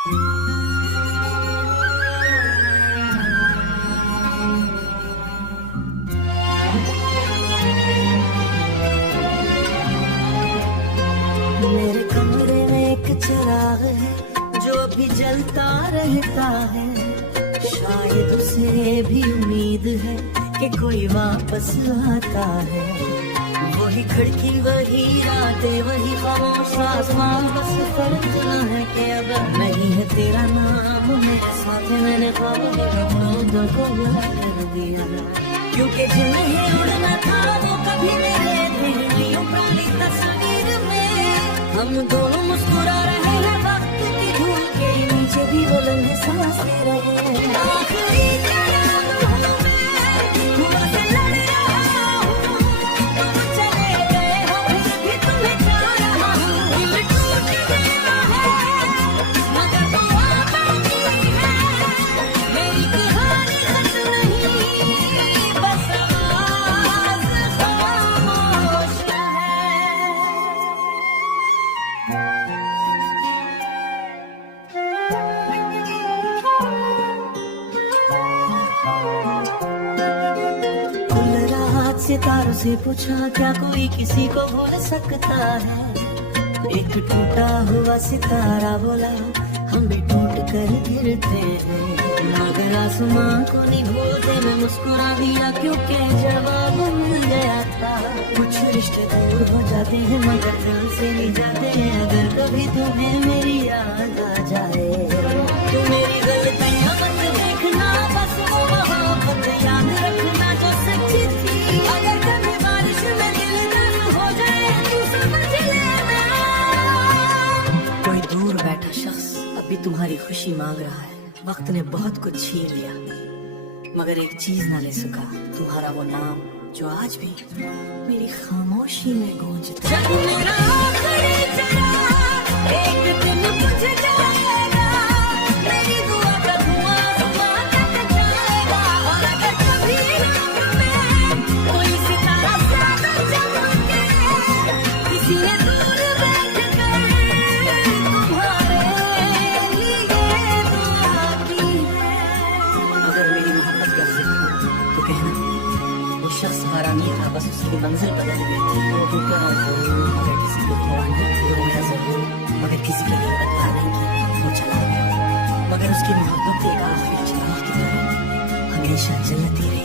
मेरे कमरे में एक चिराग है जो अभी जलता रहता है। शायद उसे भी उम्मीद है कि कोई वापस आता है। वही खिड़की, वही रातें, वही खामोश आसमान, बस फर्क न है कि अब नहीं है तेरा नाम मेरे साथ। मैंने ख्वाब को बुरा कर दिया, क्योंकि जिन्हें उड़ना था वो कभी मेरे थे नहीं। पुरानी तस्वीर में हम दोनों मुस्कुरा रहे हैं, वक्त की धूल के नीचे भी वो लम्हे सांस ले रहे हैं। आखिरी जन्म हूँ मैं, हुआ से लड़ रहा हूँ, तुम चले गए हो फिर भी तुम्हें चाह रहा हूँ। दिल टूट गया है मगर दुआ बाकी है, मेरी कहानी खत्म नहीं, बस आवाज़ खामोश है। खुल रात सितारों से पूछा क्या कोई किसी को भूल सकता है। एक टूटा हुआ सितारा बोला हम भी टूट कर गिरते हैं, मगर आसमां को नहीं भूलते। मैं मुस्कुरा दिया क्योंकि जवाब मिल गया था। कुछ रिश्ते दूर हो जाते हैं मगर दिल से नहीं जाते हैं। अगर कभी तुम्हें मेरी याद आ जाए तो मेरी गलतियां मत देखना, बस वो मोहब्बत याद रखना जो सच्ची थी। अगर कभी बारिश में दिल गर्म हो जाए तू समझ लेना। कोई दूर बैठा शख्स अभी तुम्हारी खुशी मांग रहा है। वक्त ने बहुत कुछ छीन लिया मगर एक चीज ना ले सका, तुम्हारा वो नाम जो आज भी मेरी खामोशी में गूंजता। जब मेरा आखिरी चराग एक दिन बुझ जाएगा, मेरी दुआ का धुआं आसमां तक जाएगा। और अगर कभी रात में कोई सितारा ज्यादा चमके, किसी ने दूर बैठ कर तुम्हारे लिए दुआ की है। अगर मेरी मोहब्बत का जिक्र तो कहना वो शख्स हमारा नहीं था, बस उसकी मंजिल बदल गई थी। वो रुका मगर किसी को खोआ नहीं, रोया जरूर मगर किसी के लिए बदला नहीं की। वो चला गया मगर उसकी मोहब्बत एक आखिरी चिराग की तरह हमेशा जलती रही।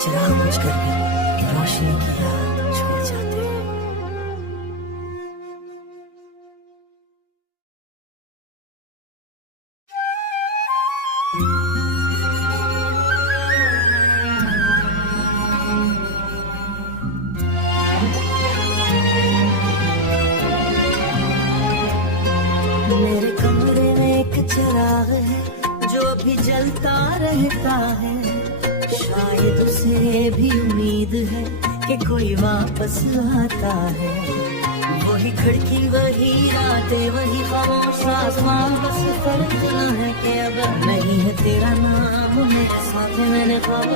चिराग बुझकर भी रोशनी की राह छोड़ जाते हैं। मेरे कमरे में एक चिराग है जो अभी जलता रहता है। शायद उसे भी उम्मीद है कि कोई वापस आता है। वही खिड़की, वही रातें, वही खामोश आसमान, बस फर्क न है कि अब नहीं है तेरा नाम मेरे साथ। मैंने ख्वाब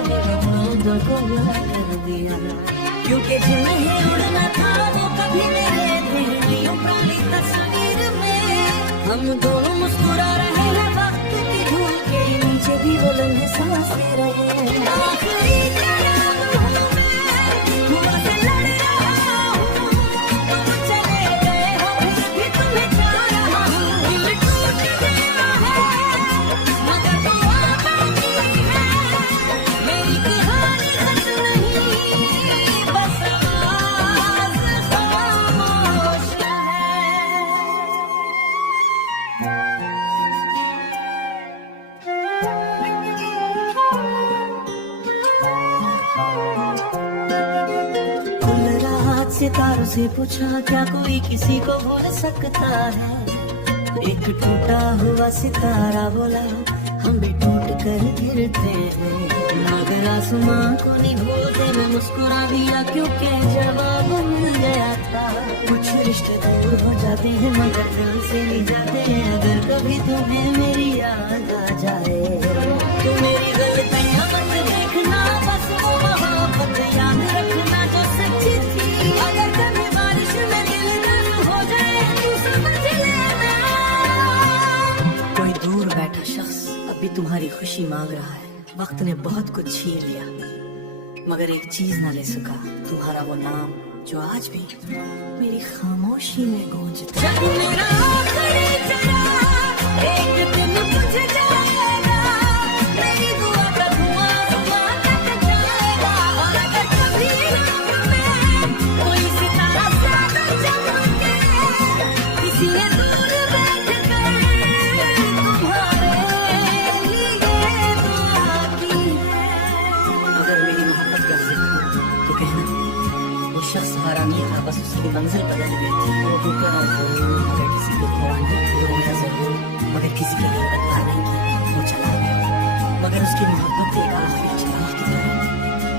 को बुरा कर दिया, क्योंकि जिन्हें उड़ना था वो कभी मेरे थे नहीं। पुरानी तस्वीर में हम दोनों मुस्कुरा रहे हैं, वक्त की धूल के नीचे भी वो लम्हे सांस ले रहे हैं। आखिरी जन्म हूँ मैं, हुआ से लड़ रहा हूँ, तुम चले गए हो फिर भी तुम्हें चाह रहा हूँ। दिल टूट गया है मगर दुआ बाकी है, मेरी कहानी खत्म नहीं, बस आवाज़ खामोश है। खुल रात सितारों से पूछा क्या कोई किसी को भूल सकता है। एक टूटा हुआ सितारा बोला हम भी टूट कर गिरते हैं, मगर आसमां को नहीं भूलते। मैं मुस्कुरा दिया क्योंकि जवाब मिल गया था। कुछ रिश्ते दूर हो जाते हैं मगर दिल से नहीं जाते हैं। अगर कभी तुम्हें मेरी याद आ जाए तो मेरी गलतियां मत देखना, बस वो मोहब्बत याद रखना जो सच्ची थी। अगर कभी बारिश में दिल गर्म हो जाए तू समझ लेना। कोई तुम्हारी खुशी मांग रहा है, वक्त ने बहुत कुछ छीन लिया, मगर एक चीज ना ले सका, तुम्हारा वो नाम जो आज भी मेरी खामोशी में गूंजता है। जब मेरा आखिरी चराग एक दिन बुझ जाएगा, मेरी दुआ का धुआं आसमां तक जाएगा, और अगर कभी रात में कोई सितारा ज्यादा चमके, किसी ने दूर बैठ कर तुम्हारे लिए दुआ की है। अगर मेरी मोहब्बत का जिक्र हो तो कहना, वो शख्स हरामी था, बस उसकी मंजिल बदल गई थी। वो ऊपर और मगर किसी को खोया नहीं, रोया जरूर मगर किसी के लिए बदला नहीं की। वो चला गया मगर उसकी मोहब्बत एक आखिरी चिराग की तरह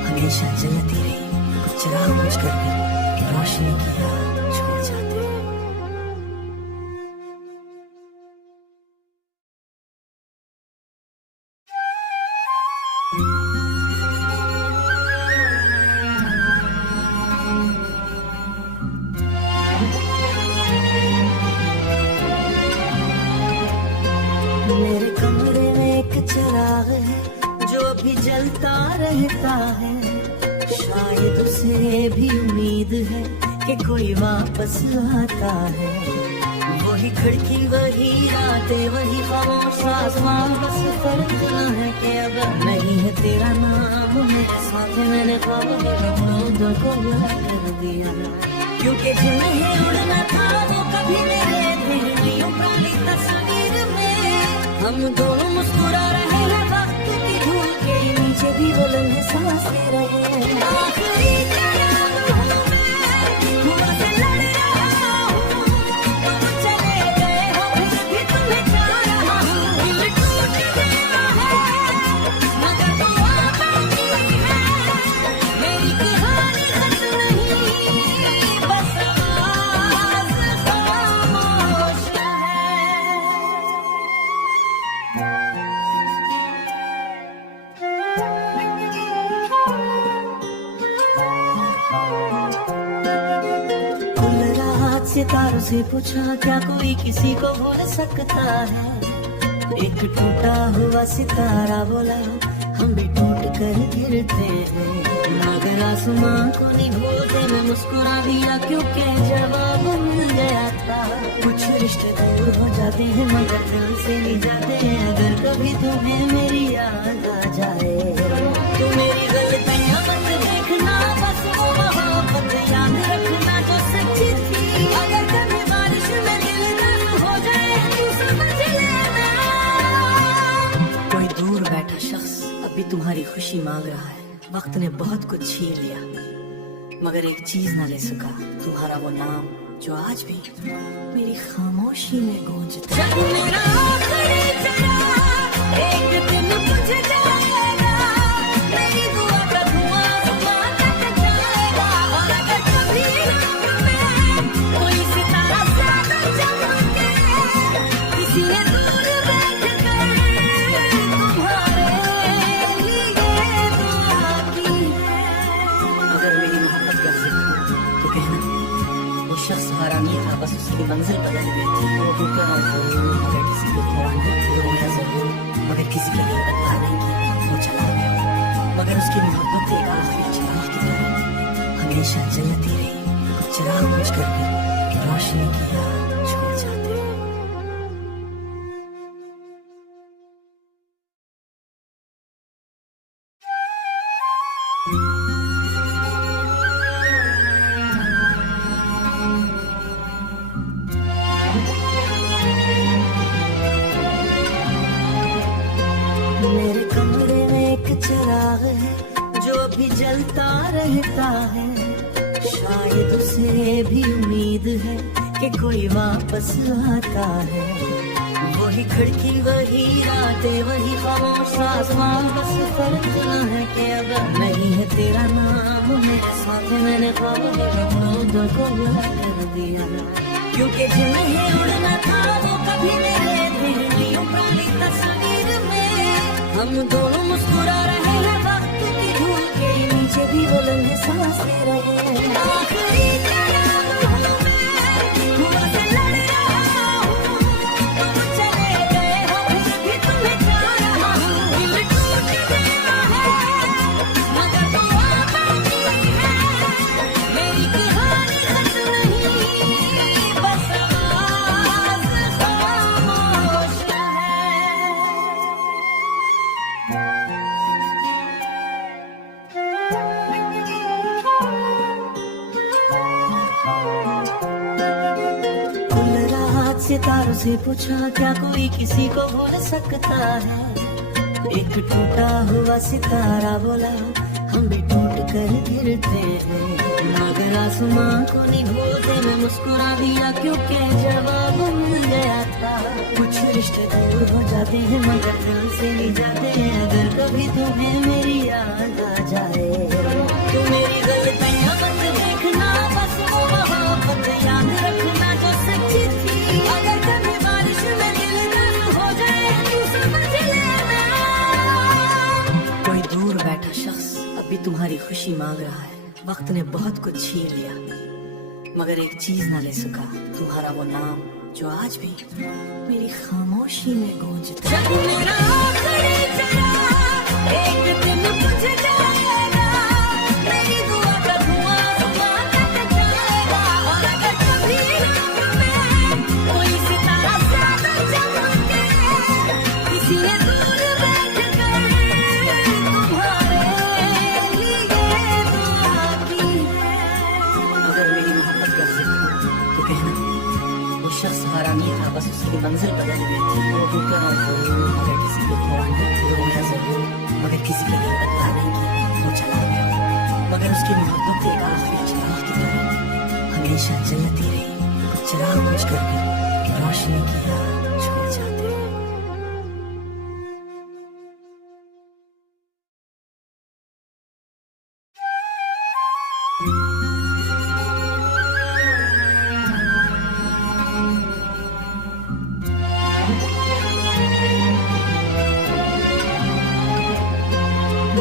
हमेशा जलती रही। कुछ चिराग बुझ कर भी रोशनी की राह छोड़ जाते हैं। मेरे कमरे में एक चिराग है जो अभी जलता रहता है, शायद उसे भी उम्मीद है कि कोई वापस आता है। वही खिड़की, वही रातें, वही खामोश आसमां, बस फर्क न है कि अब नहीं है तेरा नाम मेरे साथ। मैंने ख्वाब को बुरा कर दिया, क्योंकि जिन्हें उड़ना था वो कभी मेरे दिल में पुरानी तस्वीर में। हम दोनों मुस्कुरा रहे हैं वक्त की धूल के नीचे भी, वो लम्हे सांस ले रहे हैं। आखिरी चराग हूँ मैं, हुआ से लड़ रहा हूँ, तुम चले गए हो फिर भी तुम्हें चाह रहा हूँ। दिल टूट गया है मगर दुआ बाकी है, मेरी कहानी खत्म नहीं, बस आवाज़ खामोश है। कुल रात सितारों से पूछा, क्या कोई किसी को भूल सकता है? एक टूटा हुआ सितारा बोला, हम भी टूट कर गिरते हैं, मगर आसमां को नहीं भूलते। मैं मुस्कुरा दिया क्योंकि जवाब मिल गया था। कुछ रिश्ते दूर हो जाते हैं मगर दिल से नहीं जाते हैं। अगर कभी तुम्हें मेरी याद आ जाए तो मेरी गलतियां मत देखना, बस वो मोहब्बत याद रखना जो सच्ची थी। अगर कभी बारिश में दिल गर्म हो जाए तो समझ लेना। कोई दूर बैठा शख्स अभी तुम्हारी खुशी मांग रहा है, वक्त ने बहुत कुछ छीन लिया, मगर एक चीज ना ले सका, तुम्हारा वो नाम जो आज भी मेरी खामोशी में गूंजता है। जब मेरा आखिरी चराग एक दिन बुझ जाएगा, मेरी दुआ का धुआं आसमां तक जाएगा, और अगर कभी रात में कोई सितारा ज्यादा चमके, किसी ने दूर बैठ कर तुम्हारे लिए दुआ की है। अगर मेरी मोहब्बत का जिक्र हो तो कहना, वो शख्स हरामी था, बस उसकी मंजिल बदल गई थी। वो ऊपर और मगर किसी को खोया नहीं, रोया जरूर मगर किसी के लिए बदला नहीं की। वो चला गया मगर उसकी मोहब्बत एक आखिरी चिराग की तरह हमेशा जलती रही। कुछ चिराग बुझ कर भी रोशनी की राह छोड़ जाते हैं। मेरे कमरे में एक चिराग है जो अभी जलता रहता है, शायद उसे भी उम्मीद है कि कोई वापस आता है। वही खिड़की, वही रातें, वही खामोश आसमां, बस फर्क न है कि अब नहीं है तेरा नाम मेरे साथ। मैंने ख्वाब को बुरा कर दिया, क्योंकि जिन्हें उड़ना था वो कभी मेरे दिल में पुरानी तस्वीर में। हम दोनों मुस्कुरा रहे हैं वक्त की धूल के नीचे भी, वो लम्हे सांस ले रहे हैं। आखिरी चराग हूँ मैं, हुआ से लड़ रहा हूँ, तुम चले गए हो फिर भी तुम्हें चाह रहा सितारों से पूछा क्या कोई किसी को भूल सकता है। एक टूटा हुआ सितारा बोला हम भी टूट कर गिरते हैं, मगर आसमां को नहीं भूलते। मैं मुस्कुरा दिया क्योंकि जवाब मिल गया था। कुछ रिश्ते दूर हो जाते हैं मगर दिल से नहीं जाते हैं। अगर कभी तुम्हें मेरी याद आ जाए तो मेरी गलतियां मत देखना, बस वो मोहब्बत याद रखना जो सच्ची थी। अगर कभी बारिश में दिल नम हो जाए तू समझ लेना। कोई दूर बैठा शख्स अभी तुम्हारी खुशी मांग रहा है। वक्त ने बहुत कुछ छीन लिया मगर एक चीज ना ले सका, तुम्हारा वो नाम जो आज भी मेरी खामोशी में गूंजता है। जब मेरा आखिरी चेहरा एक दिन बुझ जाएगा, मेरी दुआ का धुआं धुआं कट जाएगा। और अगर कभी रात में कोई सितारा ज्यादा चमके, किसी ने दूर बैठ कर तुम्हारे लिए दुआ की है। अगर मेरी मोहब्बत का जिक्र तो कहना वो शख्स हरामी था, बस उसकी मंजिल बदल गई थी। वो ऊपर और अगर किसी को खोना रोया जरूर, मगर किसी के लिए बदला नहीं की वो चला गया। मगर उसकी मोहब्बत एक आखिरी चिराग की तरह हमेशा जलती रही। चिराग बुझ कर भी रोशनी किया छोड़ जाते हैं।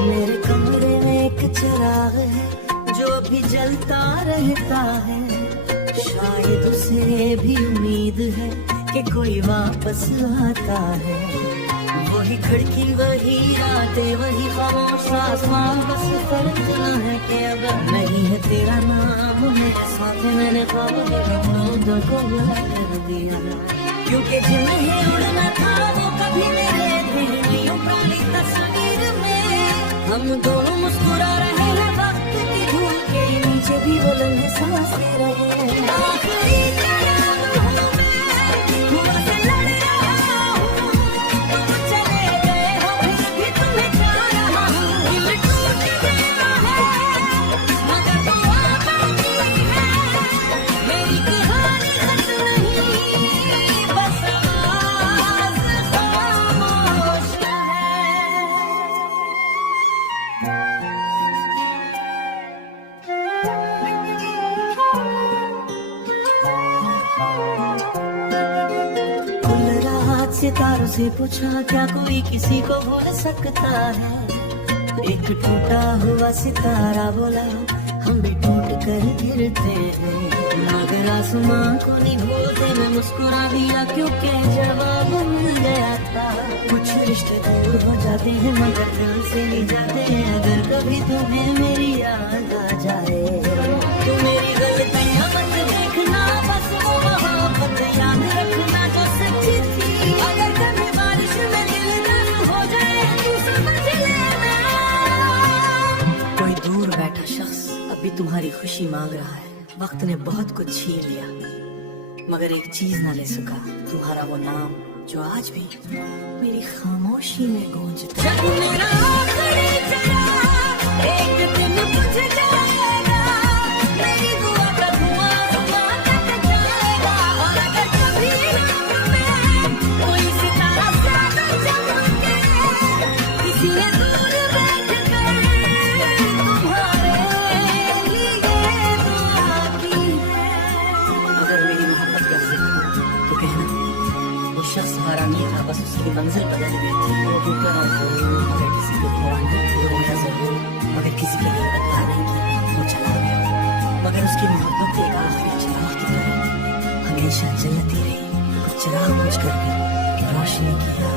मेरे कमरे में एक चिराग है जो अभी जलता रहता है। शायद उसे भी उम्मीद है कि कोई वापस आता है। वही खिड़की वही रातें वही खामोश आसमां, बस फर्क ना है कि अब नहीं है तेरा नाम मेरे साथ। मैंने ख्वाब को बुरा कर दिया क्योंकि जिन्हें उड़ना था वो कभी मेरे दिल में पुरानी तस्वीर में। हम दोनों मुस्कुरा रहे हैं वक्त की धूल के नीचे भी वो लम्हे सांस ले रहे हैं। आखिरी चराग हूँ मैं, धुआं से लड़ रहा हूँ। तुम चले गए हो फिर भी तुम्हें चाह रहा हूँ। दिल टूट गया है मगर दुआ बाकी है। मेरी कहानी खत्म नहीं, बस आवाज़ खामोश है। कुल रात सितारों से पूछा क्या कोई किसी को भूल सकता है। एक टूटा हुआ सितारा बोला हम भी टूट कर गिरते हैं, मगर आसमां को नहीं भूलते। मैं मुस्कुरा दिया क्योंकि जवाब मिल गया था। कुछ रिश्ते दूर हो जाते हैं मगर दिल से नहीं जाते हैं। अगर कभी तुम्हें मेरी याद आ जाए तो मेरी गलतियां मत देखना, बस वो मोहब्बत याद रखना जो सच्ची थी। अगर कभी बारिश में दिल नम हो जाए तू समझ लेना। कोई दूर बैठा शख्स अभी तुम्हारी खुशी मांग रहा है। वक्त ने बहुत कुछ छीन लिया मगर एक चीज ना ले सका, तुम्हारा वो नाम जो आज भी मेरी खामोशी में गूंजता है। जब मेरा आखिरी चेहरा एक दिन बुझ जाएगा, मेरी दुआ का धुआं धुआं कट जाएगा। और अगर कभी रात में कोई सितारा ज्यादा चमके, किसी ने दूर बैठ कर तुम्हारे लिए दुआ की है। अगर मेरी मोहब्बत का जिक्र तो कहना वो शख्स हरामी था, बस उसकी मंजिल बदल गई थी। वो ऊपर और अगर किसी को खोना रोया जरूर, मगर किसी के लिए बदला नहीं की वो चला गया। मगर उसकी मोहब्बत एक आखिरी चिराग की तरह हमेशा जलती रही। चिराग बुझ कर भी रोशनी किया